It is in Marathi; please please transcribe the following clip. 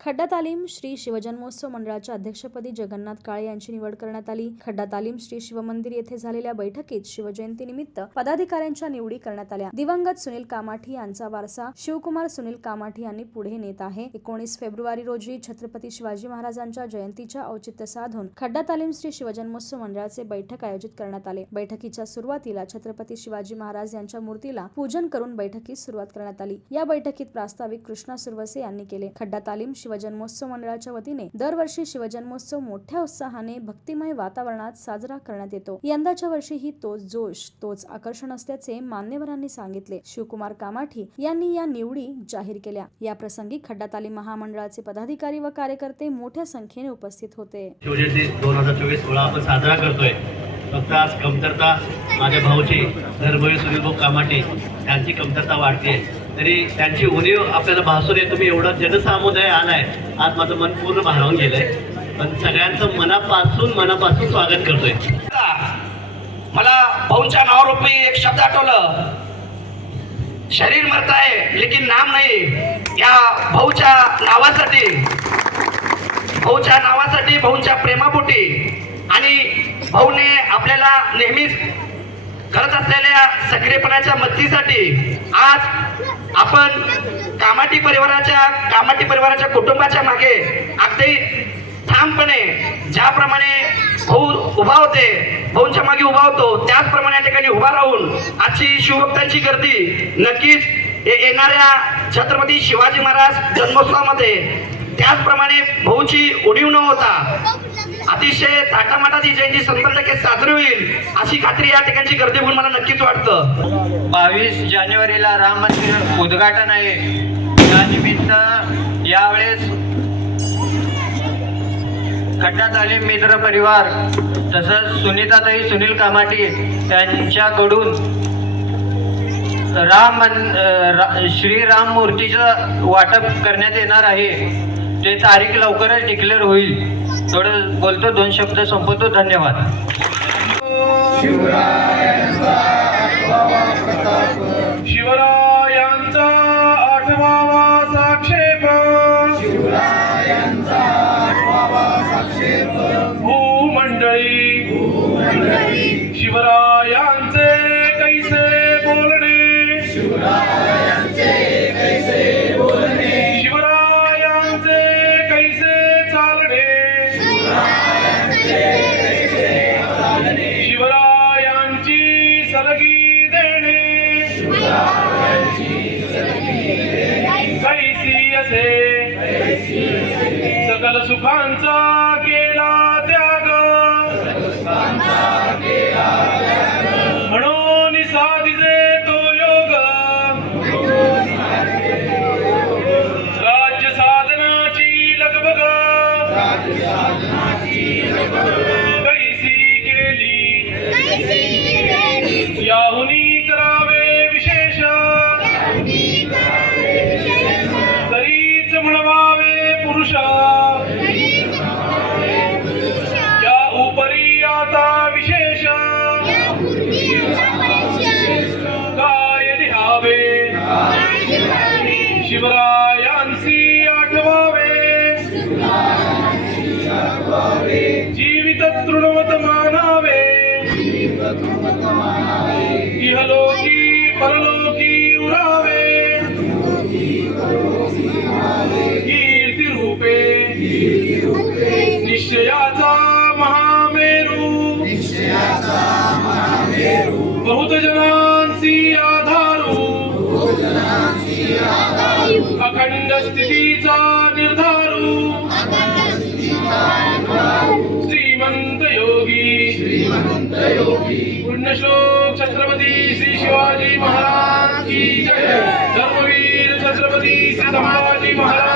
खड्डा तालीम श्री शिवजन्मोत्सव मंडळाच्या अध्यक्षपदी जगन्नाथ काळे यांची निवड करण्यात आली. खड्डा तालीम श्री शिवमंदिर येथे झालेल्या बैठकीत शिवजयंती निमित्त पदाधिकाऱ्यांच्या निवडी करण्यात आल्या. दिवंगत सुनील कामाठी यांचा वारसा शिवकुमार सुनील कामाठी यांनी पुढे नेत आहे. एकोणीस फेब्रुवारी रोजी छत्रपती शिवाजी महाराजांच्या जयंतीच्या औचित्य साधून खड्डा तालीम श्री शिवजन्मोत्सव मंडळाचे बैठक आयोजित करण्यात आले. बैठकीच्या सुरुवातीला छत्रपती शिवाजी महाराज यांच्या मूर्तीला पूजन करून बैठकीस सुरुवात करण्यात आली. या बैठकीत प्रास्ताविक कृष्णा सुरवसे यांनी केले. खड्डा तालीम शिवजन्मोत्सव मंडळाच्या वतीने दरवर्षी शिवजन्मोत्सव मोठ्या उत्साहाने भक्तिमय वातावरणात साजरा करण्यात येतो. यंदाच्या वर्षीही तोच जोश तोच आकर्षण असल्याचे मान्यवरांनी सांगितले. शिवकुमार कामाठी यांनी या निवडी जाहीर केल्या. या प्रसंगी खड्डा महामंडळाचे पदाधिकारी व कार्यकर्ते मोठ्या संख्येने उपस्थित होते. दोन हजार चोवीस सोळा आपण साजरा करतोय. फक्त आज कमतरता माझ्या भाऊची धर्मवीर सुनील भाऊ कामाटे त्यांची कमतरता वाढते तरी त्यांची उणीव आपल्याला भासून आहे तुम्ही एवढा जनसामुदाय आलाय. आज माझं मन पूर्ण भारावून गेलंय. पण सगळ्यांचं मनापासून मनापासून स्वागत करतोय. मला भाऊंच्या नावारूपी एक शब्द आठवलं. शरीर मरत आहे लेकिन नाम नाही. या भाऊच्या नावासाठी भाऊच्या नावासाठी भाऊंच्या प्रेमापोटी आणि भाऊने आपल्याला नेहमीच करत असलेल्या सक्रियपणाच्या मदतीसाठी आज आपण कामाटी परिवाराच्या कामाटी परिवाराच्या कुटुंबाच्या मागे अगदी ठामपणे ज्याप्रमाणे भाऊ उभा होते भाऊंच्या मागे उभा होतो त्याचप्रमाणे या ठिकाणी उभा राहून आजची शिवभक्तांची गर्दी नक्कीच येणाऱ्या छत्रपती शिवाजी महाराज जन्मोत्सवामध्ये त्याचप्रमाणे भाऊची उणीव न होता अतिशय थाटामाटात जयंती संपन्न साजरं होईल. अशी खात्री या ठिकाणची गर्दी म्हणून मला नक्कीच वाटतं. बावीस जानेवारीला राम मंदिर उद्घाटन आहे. त्यानिमित्त यावेळेस खड्डा आले मित्र परिवार तसंच सुनीताताई सुनील कामाटी यांच्याकडून राम मन- रा- श्रीराम मूर्तीचं वाटप करण्यात येणार आहे. ते तारीख लवकरच डिक्लेअर होईल. थोडं बोलतो दोन शब्द संपवतो. धन्यवाद. शिवरायांचा आठवावा साक्षेप. भूमंडळी. शिवरायांचे कैसे बोलणे? शिवरायांचे असे सकल सुखांचा केला त्याग. म्हणून साधिजे तो योग. राज्य साधनाची लगबग. शिवरायांसी आठवावे. जीवित तृणवत मानावे. इहलोकी परलोकी उरावे. कीर्ती रूपे निश्चयाचा महामेरू. बहुत जनांसी स्थितीचा निर्धारू. श्रीमंत योगी. पुण्यश्लोक छत्रपती श्री शिवाजी महाराज की जय. धर्मवीर छत्रपती श्री संभाजी महाराज